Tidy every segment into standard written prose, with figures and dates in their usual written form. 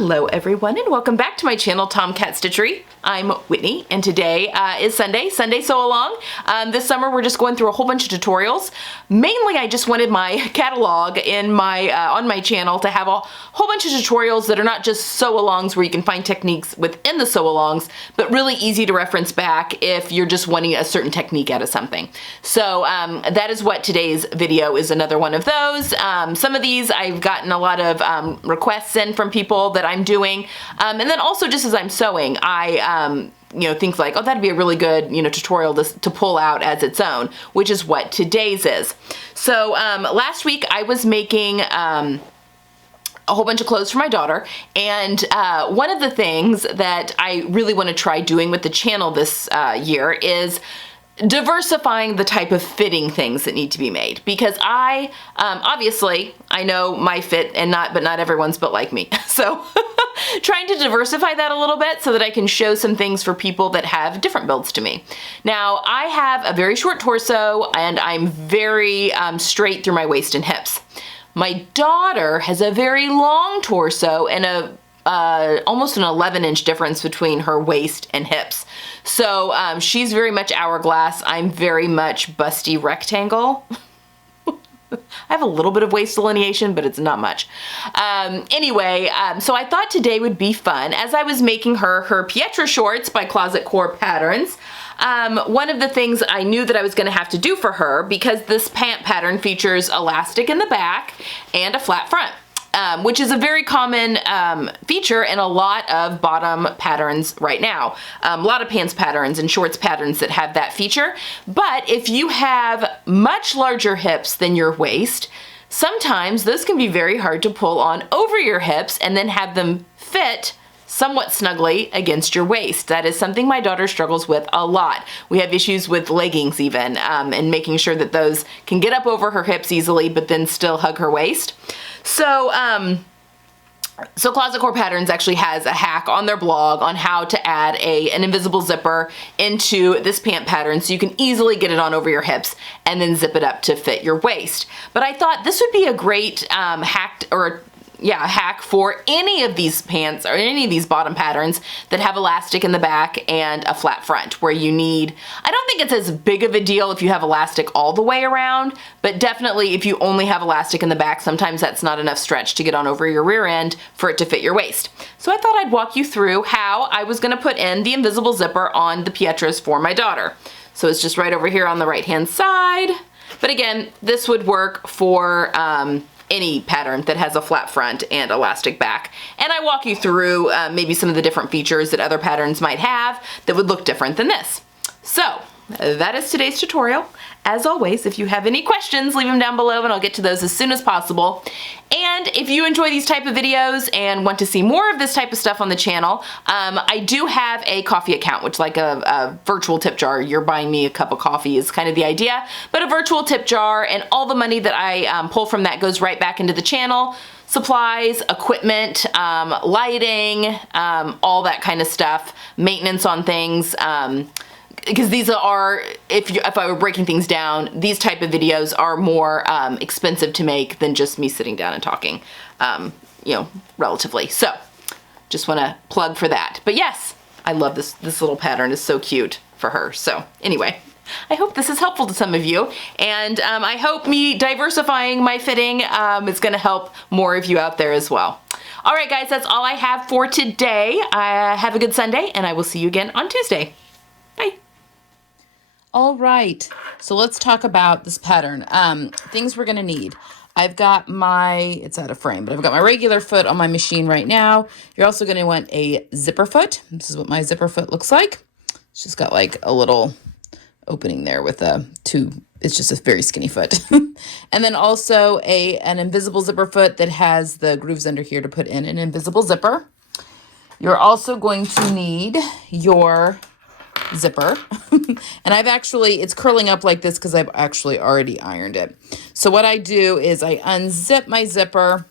Hello everyone and welcome back to my channel, Tomcat Stitchery. I'm Whitney and today is Sunday Sew Along. This summer we're just going through a whole bunch of tutorials. Mainly I just wanted my catalog in my on my channel to have a whole bunch of tutorials that are not just sew-alongs where you can find techniques within the sew-alongs, but really easy to reference back if you're just wanting a certain technique out of something. So that is what today's video is, another one of those. Some of these I've gotten a lot of requests in from people that I'm doing, and then also just as I'm sewing, I things like, oh, that'd be a really good, tutorial to pull out as its own, which is what today's is. So last week I was making a whole bunch of clothes for my daughter, and one of the things that I really want to try doing with the channel this year is diversifying the type of fitting things that need to be made, because I obviously I know my fit and not everyone's built like me. So trying to diversify that a little bit so that I can show some things for people that have different builds to me. Now I have a very short torso and I'm very straight through my waist and hips. My daughter has a very long torso and almost an 11-inch difference between her waist and hips. So she's very much hourglass. I'm very much busty rectangle. I have a little bit of waist delineation, but it's not much. Anyway, so I thought today would be fun. As I was making her Pietra shorts by Closet Core Patterns, one of the things I knew that I was going to have to do for her, because this pant pattern features elastic in the back and a flat front. Which is a very common feature in a lot of bottom patterns right now. A lot of pants patterns and shorts patterns that have that feature. But if you have much larger hips than your waist, sometimes those can be very hard to pull on over your hips and then have them fit somewhat snugly against your waist. That is something my daughter struggles with a lot. We have issues with leggings even, and making sure that those can get up over her hips easily, but then still hug her waist. So, so Closet Core Patterns actually has a hack on their blog on how to add an invisible zipper into this pant pattern so you can easily get it on over your hips and then zip it up to fit your waist. But I thought this would be a great hack for any of these pants or any of these bottom patterns that have elastic in the back and a flat front, where you need, I don't think it's as big of a deal if you have elastic all the way around, but definitely if you only have elastic in the back, sometimes that's not enough stretch to get on over your rear end for it to fit your waist. So I thought I'd walk you through how I was going to put in the invisible zipper on the Pietras for my daughter. So it's just right over here on the right hand side. But again, this would work for any pattern that has a flat front and elastic back. And I walk you through maybe some of the different features that other patterns might have that would look different than this. So that is today's tutorial. As always, if you have any questions, leave them down below and I'll get to those as soon as possible. And if you enjoy these type of videos and want to see more of this type of stuff on the channel, I do have a coffee account, which, like a virtual tip jar. You're buying me a cup of coffee is kind of the idea, but a virtual tip jar, and all the money that I pull from that goes right back into the channel. Supplies, equipment, lighting, all that kind of stuff, maintenance on things. Because these are, if I were breaking things down, these type of videos are more expensive to make than just me sitting down and talking, relatively. So just want to plug for that. But yes, I love this. This little pattern is so cute for her. So anyway, I hope this is helpful to some of you, and I hope me diversifying my fitting is going to help more of you out there as well. All right, guys, that's all I have for today. Have a good Sunday, and I will see you again on Tuesday. Bye. All right, so let's talk about this pattern. Things we're gonna need. I've got it's out of frame, but I've got my regular foot on my machine right now. You're also gonna want a zipper foot. This is what my zipper foot looks like. It's just got like a little opening there with it's just a very skinny foot. And then also an invisible zipper foot that has the grooves under here to put in an invisible zipper. You're also going to need your zipper. And it's curling up like this because I've actually already ironed it. So what I do is I unzip my zipper,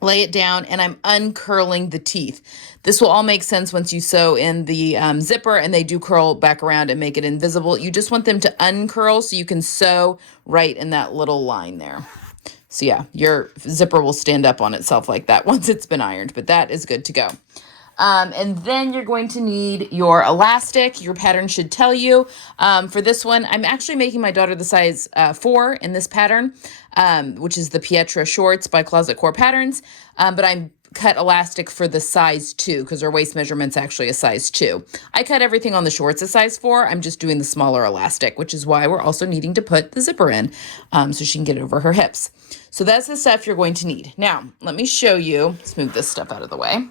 lay it down, and I'm uncurling the teeth. This will all make sense once you sew in the zipper and they do curl back around and make it invisible. You just want them to uncurl so you can sew right in that little line there. So yeah, your zipper will stand up on itself like that once it's been ironed, but that is good to go. And then you're going to need your elastic. Your pattern should tell you. For this one, I'm actually making my daughter the size 4 in this pattern, which is the Pietra Shorts by Closet Core Patterns. But I'm cut elastic for the size 2 because her waist measurement's actually a size 2. I cut everything on the shorts a size 4. I'm just doing the smaller elastic, which is why we're also needing to put the zipper in so she can get it over her hips. So that's the stuff you're going to need. Now, let me show you, let's move this stuff out of the way,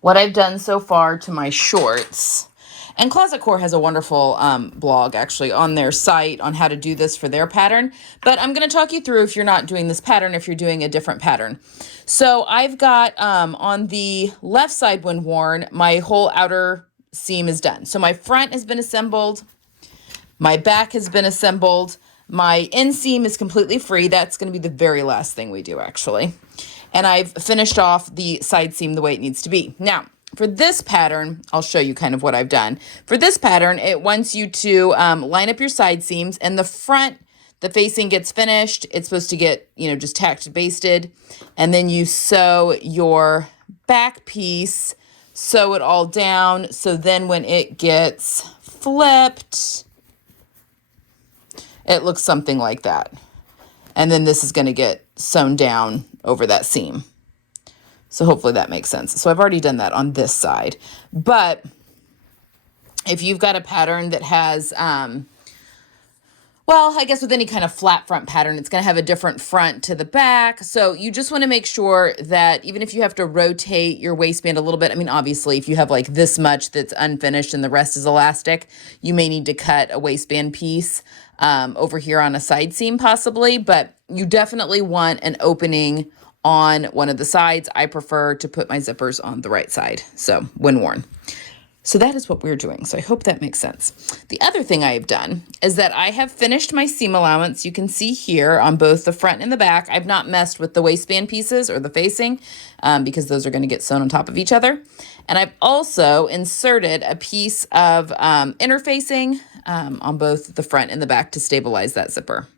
what I've done so far to my shorts. And Closet Core has a wonderful blog actually on their site on how to do this for their pattern. But I'm going to talk you through if you're not doing this pattern, if you're doing a different pattern. So I've got on the left side when worn, my whole outer seam is done. So my front has been assembled. My back has been assembled. My inseam is completely free. That's going to be the very last thing we do actually. And I've finished off the side seam the way it needs to be. Now, for this pattern, I'll show you kind of what I've done. For this pattern, it wants you to line up your side seams, and the front, the facing gets finished. It's supposed to get, just tacked, basted. And then you sew your back piece, sew it all down. So then when it gets flipped, it looks something like that. And then this is going to get sewn down over that seam. So hopefully that makes sense. So I've already done that on this side. But if you've got a pattern that has, well, I guess with any kind of flat front pattern, it's going to have a different front to the back. So you just want to make sure that even if you have to rotate your waistband a little bit, I mean, obviously, if you have like this much that's unfinished and the rest is elastic, you may need to cut a waistband piece over here on a side seam possibly, but you definitely want an opening on one of the sides. I prefer to put my zippers on the right side, so when worn. So that is what we're doing. So I hope that makes sense. The other thing I have done is that I have finished my seam allowance. You can see here on both the front and the back. I've not messed with the waistband pieces or the facing because those are going to get sewn on top of each other. And I've also inserted a piece of interfacing on both the front and the back to stabilize that zipper.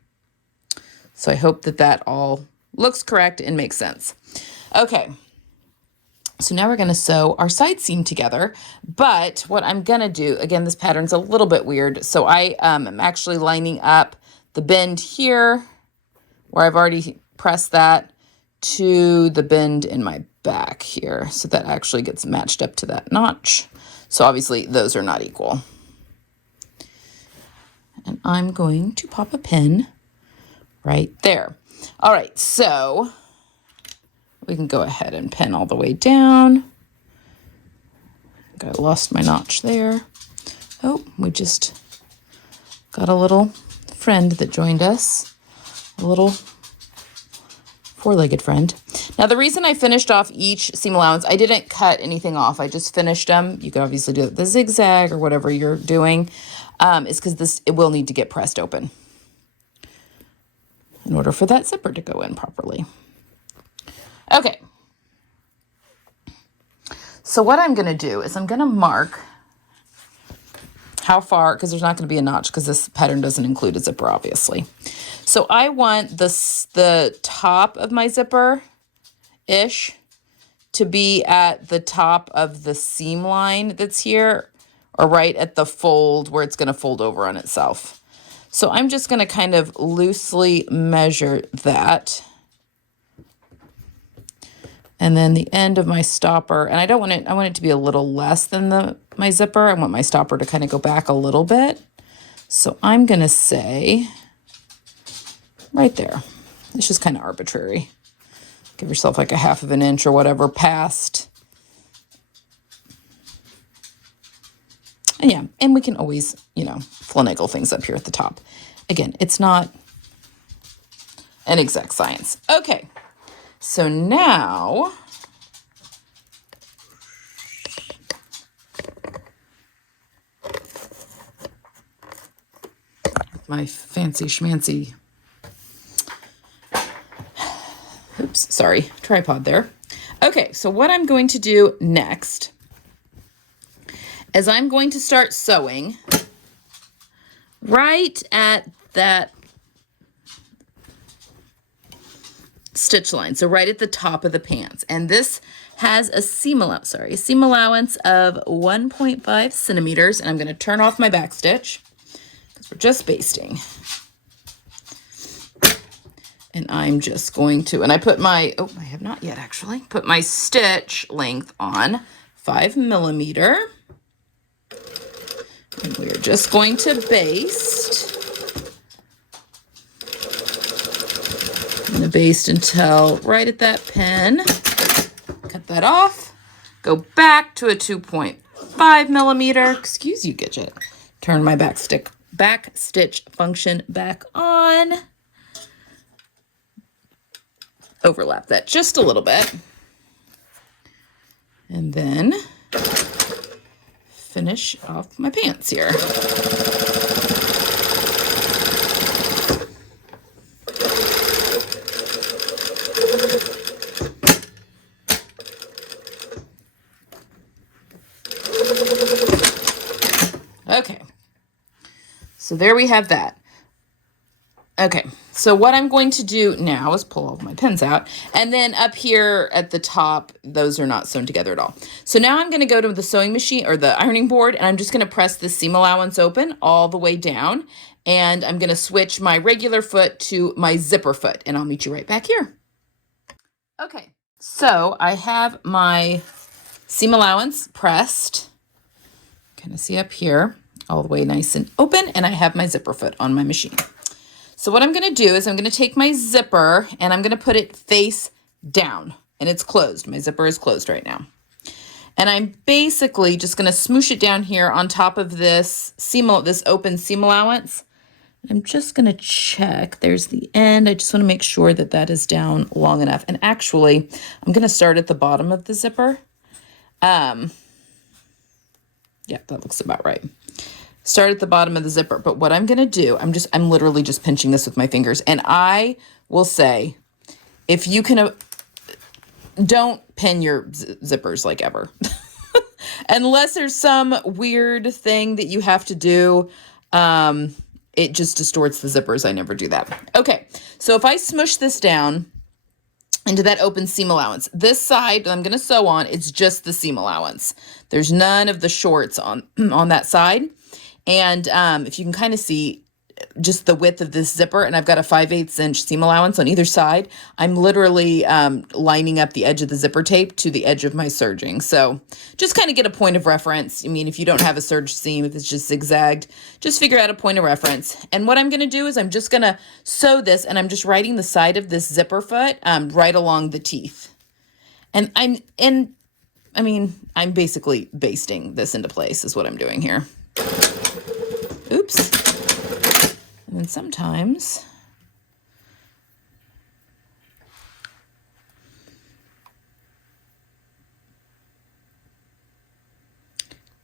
So I hope that that all looks correct and makes sense. Okay. So now we're going to sew our side seam together, but what I'm going to do, again, this pattern's a little bit weird. So I am actually lining up the bend here where I've already pressed that to the bend in my back here. So that actually gets matched up to that notch. So obviously those are not equal. And I'm going to pop a pin right there. All right, so we can go ahead and pin all the way down. I lost my notch there. Oh, we just got a little friend that joined us, a little four-legged friend. Now, the reason I finished off each seam allowance, I didn't cut anything off. I just finished them. You could obviously do the zigzag or whatever you're doing, is because it will need to get pressed open in order for that zipper to go in properly. Okay. So what I'm going to do is I'm going to mark how far, because there's not going to be a notch because this pattern doesn't include a zipper, obviously. So I want the top of my zipper-ish to be at the top of the seam line that's here, or right at the fold where it's going to fold over on itself. So I'm just going to kind of loosely measure that. And then the end of my stopper, and I want it to be a little less than my zipper. I want my stopper to kind of go back a little bit. So I'm going to say right there. It's just kind of arbitrary. Give yourself like a 1/2 of an inch or whatever past. And yeah, and we can always, finagle things up here at the top. Again, it's not an exact science. Okay. So now, my fancy schmancy, oops, sorry, tripod there. Okay, so what I'm going to do next is I'm going to start sewing right at that stitch line, so right at the top of the pants. And this has a seam allowance of 1.5 centimeters. And I'm going to turn off my back stitch because we're just basting. And I'm just going to, and I put my, oh, I have not yet actually, put my stitch length on 5 millimeter. And we're just going to baste. I'm going to baste until right at that pin. Cut that off. Go back to a 2.5 millimeter. Excuse you, Gidget. Turn my back stitch function back on. Overlap that just a little bit. And then finish off my pants here. Okay, so there we have that. Okay, so what I'm going to do now is pull all of my pins out. And then up here at the top, those are not sewn together at all. So now I'm going to go to the sewing machine or the ironing board, and I'm just going to press the seam allowance open all the way down. And I'm going to switch my regular foot to my zipper foot, and I'll meet you right back here. Okay, so I have my seam allowance pressed. Kind of see up here, all the way nice and open, and I have my zipper foot on my machine. So what I'm going to do is I'm going to take my zipper and I'm going to put it face down, and it's closed. My zipper is closed right now. And I'm basically just going to smoosh it down here on top of this open seam allowance. I'm just going to check. There's the end. I just want to make sure that that is down long enough. And actually, I'm going to start at the bottom of the zipper. Yeah, that looks about right. Start at the bottom of the zipper. But what I'm going to do, I'm literally just pinching this with my fingers. And I will say, if you can, don't pin your zippers like ever. Unless there's some weird thing that you have to do. It just distorts the zippers. I never do that. Okay. So if I smush this down into that open seam allowance, this side I'm going to sew on, it's just the seam allowance. There's none of the shorts on that side. And if you can kind of see just the width of this zipper, and I've got a 5/8 inch seam allowance on either side, I'm literally lining up the edge of the zipper tape to the edge of my serging. So just kind of get a point of reference. I mean, if you don't have a serge seam, if it's just zigzagged, just figure out a point of reference. And what I'm going to do is I'm just going to sew this, and I'm just writing the side of this zipper foot right along the teeth. And I'm basically basting this into place is what I'm doing here. Oops. And then sometimes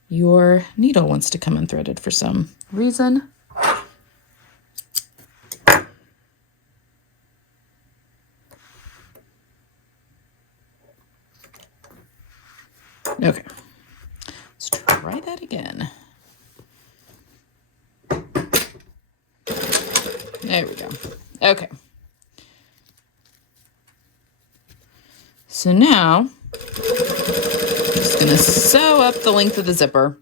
your needle wants to come unthreaded for some reason. Okay. Let's try that again. There we go. Okay. So now, I'm just going to sew up the length of the zipper.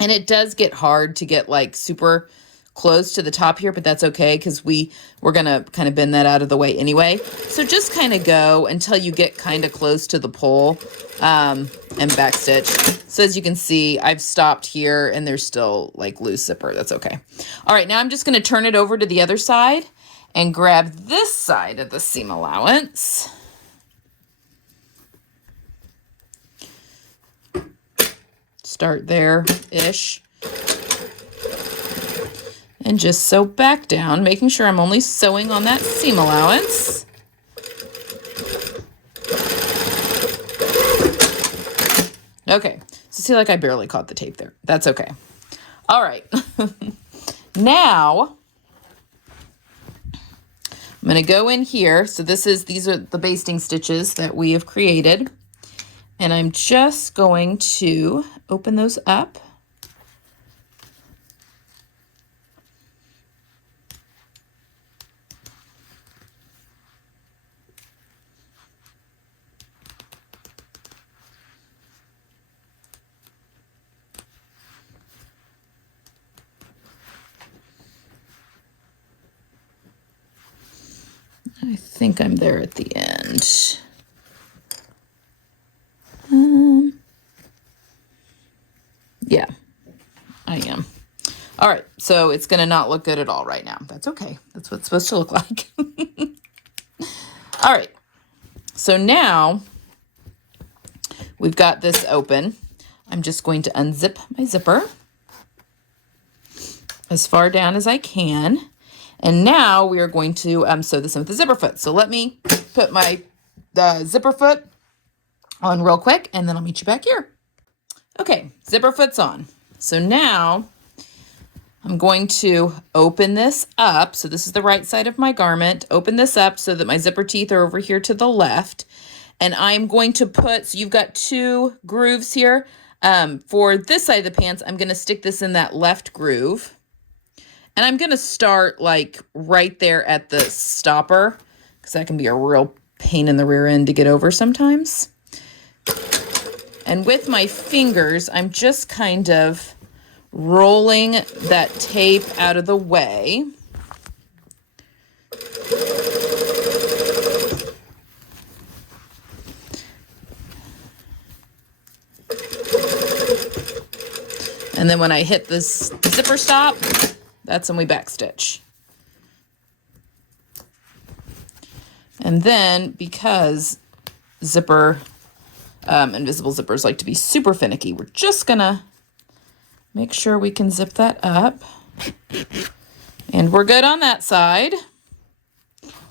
And it does get hard to get like super close to the top here, but that's okay because we're going to kind of bend that out of the way anyway. So just kind of go until you get kind of close to the pole and backstitch. So as you can see, I've stopped here and there's still like loose zipper. That's okay. All right, now I'm just going to turn it over to the other side and grab this side of the seam allowance. Start there-ish. And just sew back down, making sure I'm only sewing on that seam allowance. Okay, so see, like I barely caught the tape there. That's okay. All right. Now, I'm going to go in here. So these are the basting stitches that we have created. And I'm just going to open those up. I think I'm there at the end. Yeah, I am. All right, so it's gonna not look good at all right now. That's okay. That's what it's supposed to look like. All right, so now we've got this open. I'm just going to unzip my zipper as far down as I can. And now we are going to sew this in with the zipper foot. So let me put my zipper foot on real quick, and then I'll meet you back here. Okay, zipper foot's on. So now I'm going to open this up. So this is the right side of my garment. Open this up so that my zipper teeth are over here to the left. And I'm going to put, so you've got 2 grooves here. For this side of the pants, I'm going to stick this in that left groove. And I'm going to start like right there at the stopper, because that can be a real pain in the rear end to get over sometimes. And with my fingers, I'm just kind of rolling that tape out of the way. And then when I hit this zipper stop, that's when we backstitch. And then because invisible zippers like to be super finicky, we're just gonna make sure we can zip that up. And we're good on that side.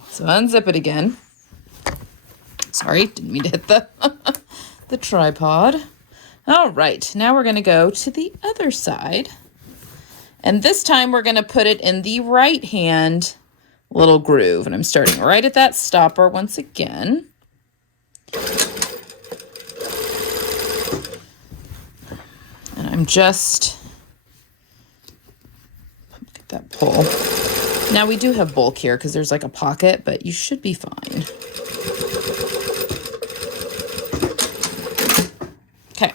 So unzip it again. Sorry, didn't mean to hit the, the tripod. All right, now we're gonna go to the other side. And this time we're gonna put it in the right hand little groove. And I'm starting right at that stopper once again. And I'm just, get that pull. Now we do have bulk here because there's like a pocket, but you should be fine. Okay.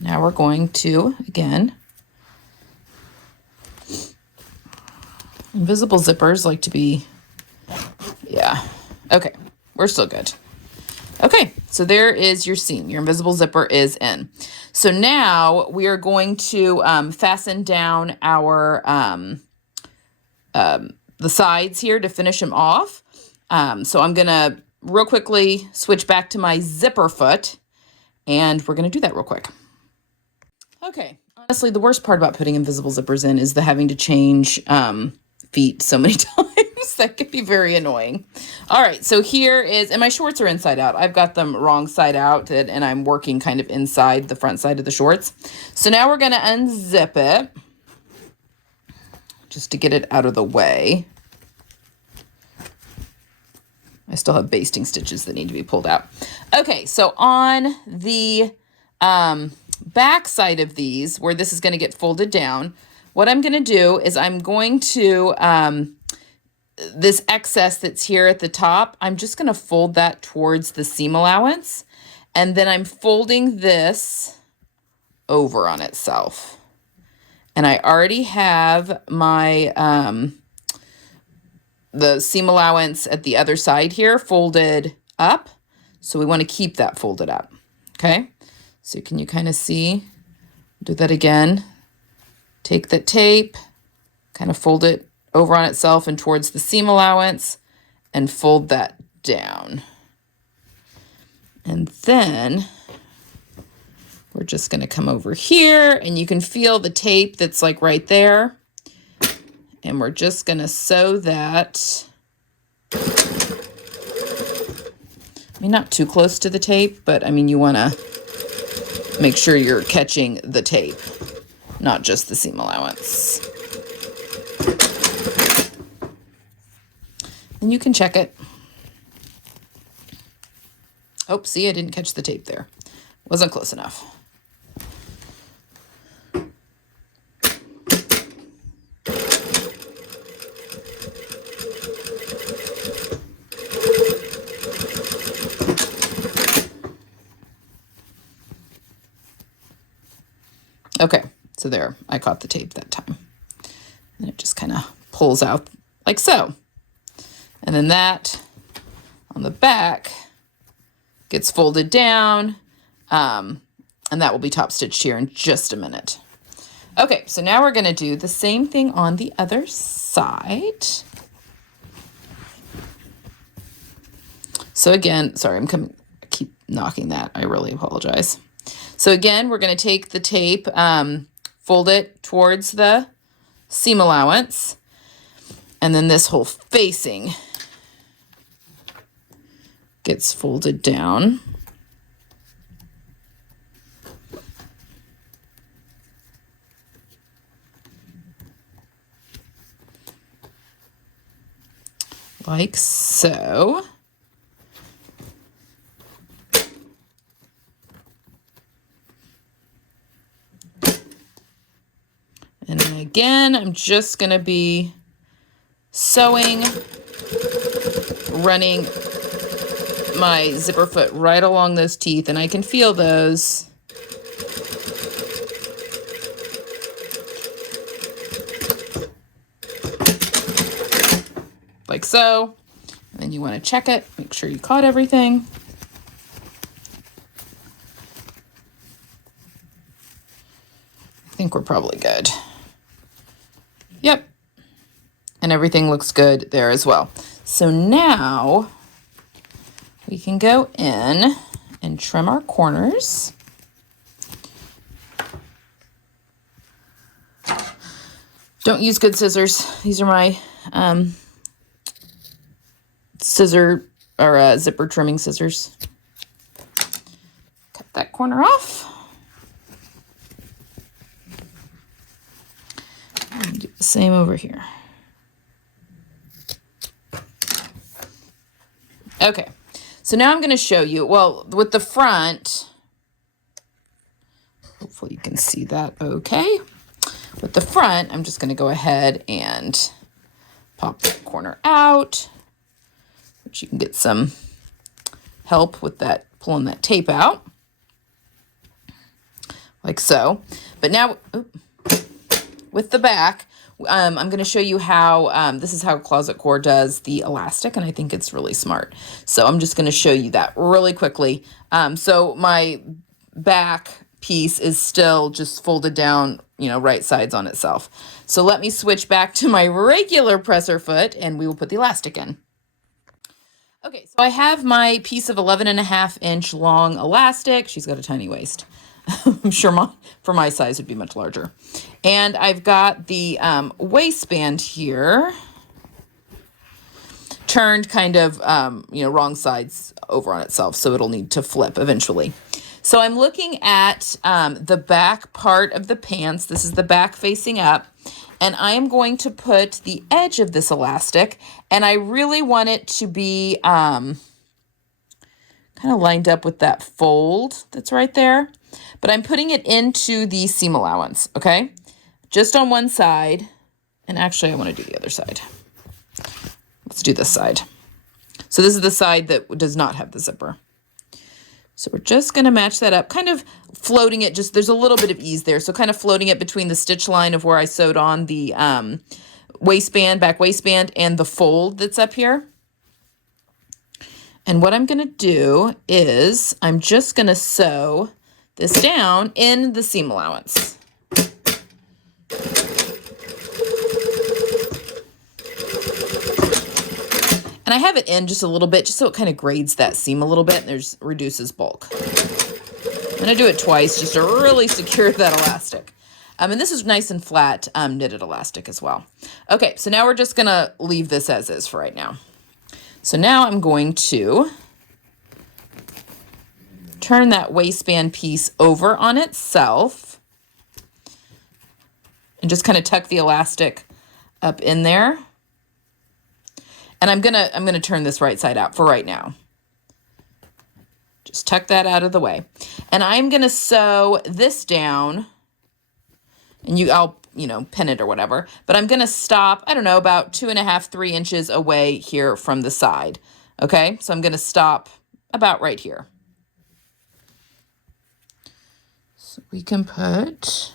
Now we're going to, again, invisible zippers like to be, yeah. Okay, we're still good. Okay, so there is your seam. Your invisible zipper is in. So now we are going to fasten down our the sides here to finish them off. So I'm gonna real quickly switch back to my zipper foot, and we're gonna do that real quick. Okay, honestly, the worst part about putting invisible zippers in is the having to change feet so many times. That can be very annoying. All right, so here is, and my shorts are inside out. I've got them wrong side out, and I'm working kind of inside the front side of the shorts. So now we're gonna unzip it just to get it out of the way. I still have basting stitches that need to be pulled out. Okay, so on the back side of these, where this is gonna get folded down, what I'm gonna do is I'm going to, this excess that's here at the top, I'm just gonna fold that towards the seam allowance. And then I'm folding this over on itself. And I already have my, the seam allowance at the other side here folded up. So we wanna keep that folded up, okay? So can you kind of see? Do that again. Take that tape, kind of fold it over on itself and towards the seam allowance, and fold that down. And then we're just gonna come over here, and you can feel the tape that's like right there. And we're just gonna sew that, I mean, not too close to the tape, but I mean, you wanna make sure you're catching the tape, not just the seam allowance. And you can check it. Oh, see, I didn't catch the tape there. Wasn't close enough. Okay, so there, I caught the tape that time. And it just kind of pulls out like so. And then that on the back gets folded down, and that will be top stitched here in just a minute. Okay, so now we're gonna do the same thing on the other side. So again, sorry, I keep knocking that. I really apologize. So again, we're gonna take the tape, fold it towards the seam allowance, and then this whole facing gets folded down. Like so. And then again, I'm just going to be sewing, running my zipper foot right along those teeth, and I can feel those. Like so. And then you want to check it, make sure you caught everything. I think we're probably good. Yep. And everything looks good there as well. So now we can go in and trim our corners. Don't use good scissors. These are my scissor or zipper trimming scissors. Cut that corner off. And do the same over here. Okay, so now I'm going to show you, well, with the front, hopefully you can see that okay. With the front, I'm just going to go ahead and pop that corner out, which you can get some help with that, pulling that tape out, like so. But now, with the back, I'm going to show you how, this is how Closet Core does the elastic, and I think it's really smart. So I'm just going to show you that really quickly. So my back piece is still just folded down, you know, right sides on itself. So let me switch back to my regular presser foot and we will put the elastic in. Okay, so I have my piece of 11.5-inch long elastic. She's got a tiny waist. I'm sure for my size would be much larger. And I've got the waistband here turned kind of, you know, wrong sides over on itself. So it'll need to flip eventually. So I'm looking at the back part of the pants. This is the back facing up. And I am going to put the edge of this elastic, and I really want it to be kind of lined up with that fold that's right there. But I'm putting it into the seam allowance, okay? Just on one side. And actually, I want to do the other side. Let's do this side. So this is the side that does not have the zipper. So we're just going to match that up, kind of floating it, just there's a little bit of ease there. So kind of floating it between the stitch line of where I sewed on the waistband, back waistband, and the fold that's up here. And what I'm going to do is I'm just going to sew this down in the seam allowance. And I have it in just a little bit, just so it kind of grades that seam a little bit and reduces bulk. I'm going to do it twice just to really secure that elastic. And this is nice and flat knitted elastic as well. Okay, so now we're just going to leave this as is for right now. So now I'm going to turn that waistband piece over on itself and just kind of tuck the elastic up in there. And I'm gonna turn this right side out for right now. Just tuck that out of the way. And I'm gonna sew this down, and I'll pin it or whatever, but I'm gonna stop, I don't know, about 2.5, 3 inches away here from the side. Okay, so I'm gonna stop about right here. So we can put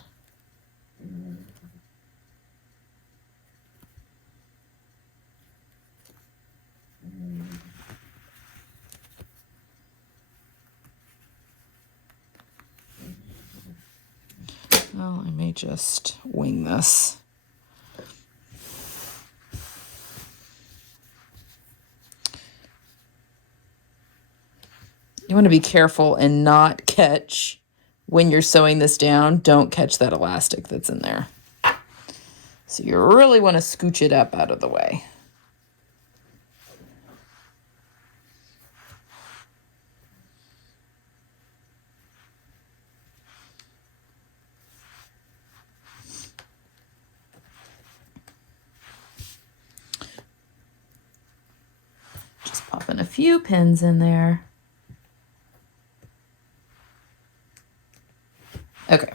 I just wing this? You want to be careful and not catch, when you're sewing this down, don't catch that elastic that's in there. So you really want to scooch it up out of the way. Just popping a few pins in there. Okay.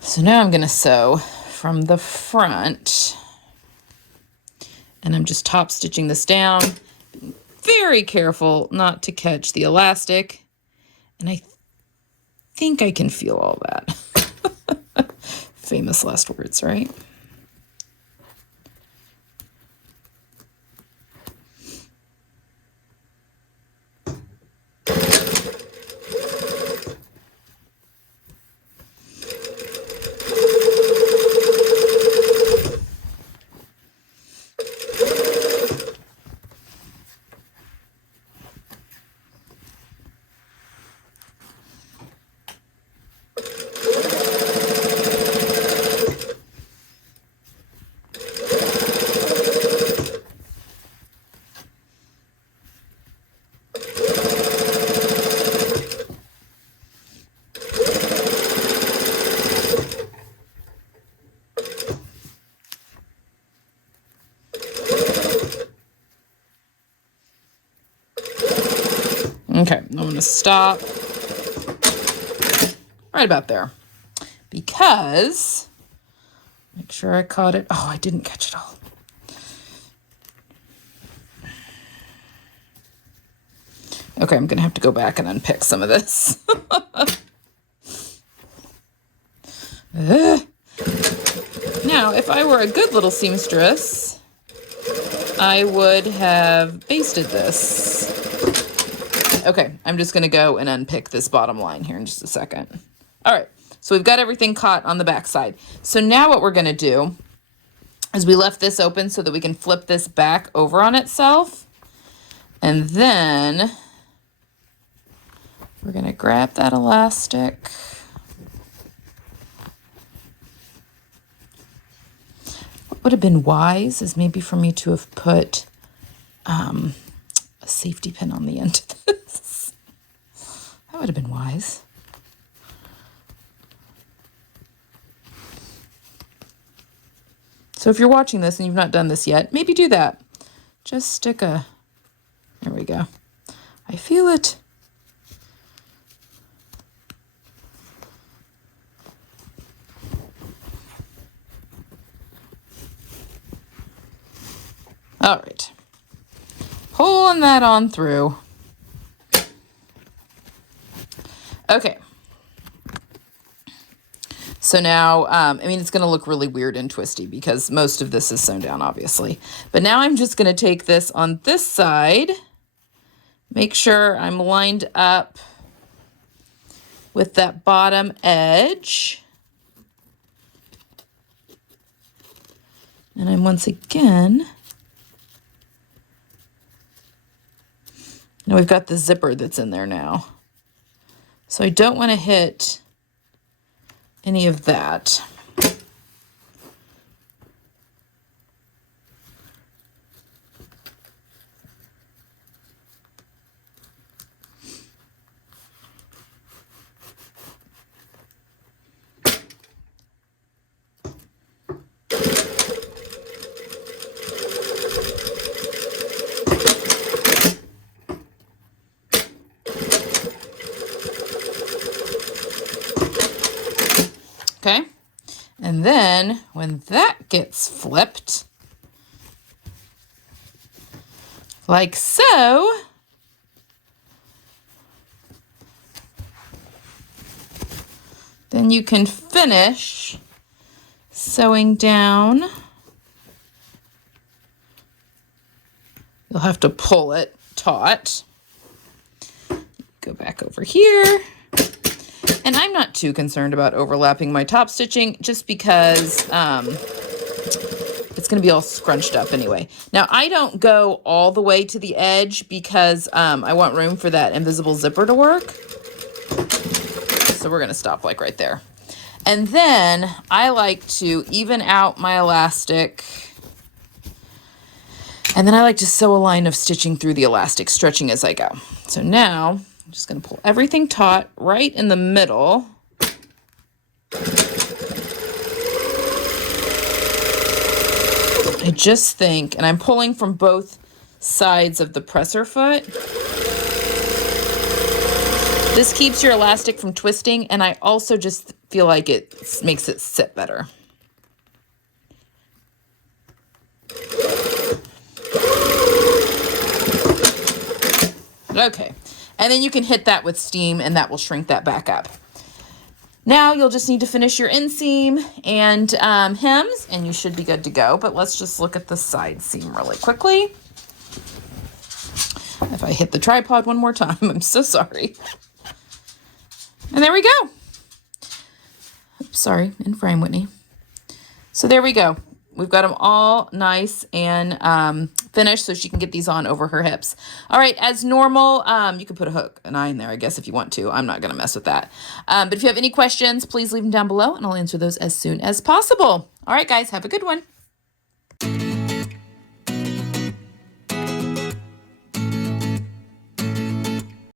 So now I'm going to sew from the front, and I'm just top stitching this down. Being very careful not to catch the elastic, and I think I can feel all that. Famous last words, right? Okay, I'm going to stop right about there, because make sure I caught it. Oh, I didn't catch it all. Okay, I'm going to have to go back and unpick some of this. Now, if I were a good little seamstress, I would have basted this. Okay, I'm just going to go and unpick this bottom line here in just a second. All right, so we've got everything caught on the back side. So now what we're going to do is we left this open so that we can flip this back over on itself. And then we're going to grab that elastic. What would have been wise is maybe for me to have put a safety pin on the end of this. That would have been wise. So if you're watching this and you've not done this yet, maybe do that. Just stick a, there we go. I feel it. All right. Pulling that on through. Okay. So now, I mean, it's going to look really weird and twisty because most of this is sewn down, obviously. But now I'm just going to take this on this side, make sure I'm lined up with that bottom edge. And I'm once again, now we've got the zipper that's in there now. So I don't want to hit any of that. Okay, and then when that gets flipped, like so, then you can finish sewing down. You'll have to pull it taut. Go back over here. And I'm not too concerned about overlapping my top stitching just because it's going to be all scrunched up anyway. Now, I don't go all the way to the edge because I want room for that invisible zipper to work. So we're going to stop like right there. And then I like to even out my elastic. And then I like to sew a line of stitching through the elastic, stretching as I go. So now I'm just going to pull everything taut right in the middle. I just think, and I'm pulling from both sides of the presser foot. This keeps your elastic from twisting, and I also just feel like it makes it sit better. Okay, and then you can hit that with steam, and that will shrink that back up. Now you'll just need to finish your inseam and hems, and you should be good to go. But let's just look at the side seam really quickly. If I hit the tripod one more time, I'm so sorry. And there we go. Oops, sorry, in frame, Whitney. So there we go. We've got them all nice and finished, so she can get these on over her hips. All right, as normal, you can put an eye in there, I guess, if you want to. I'm not going to mess with that. But if you have any questions, please leave them down below, and I'll answer those as soon as possible. All right, guys, have a good one.